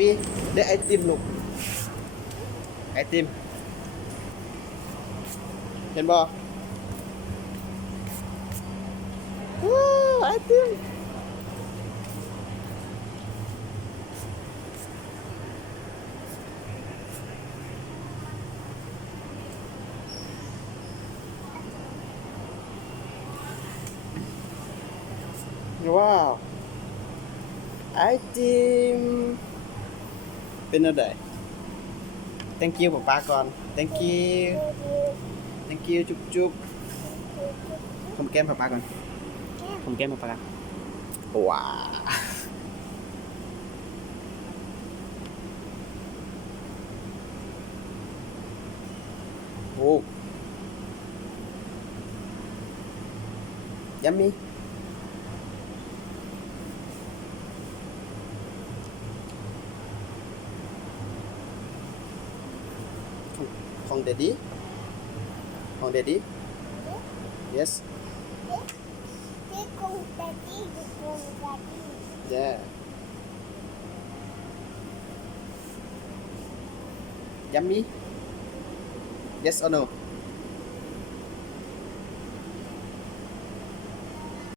วีได้ไอติมลูกไอติมเห็นบ่ว้าวไอติมว้าวไอติมเป็นอะไร thank you ป๊าก่อน thank you thank you จุ๊บจุ๊บผมแก้มป๊าก่อนผมแก้มป๊าว้าโอ้ยัมมี่ของเดดดี้ของเดดดี้ yes yeah yummy yes or no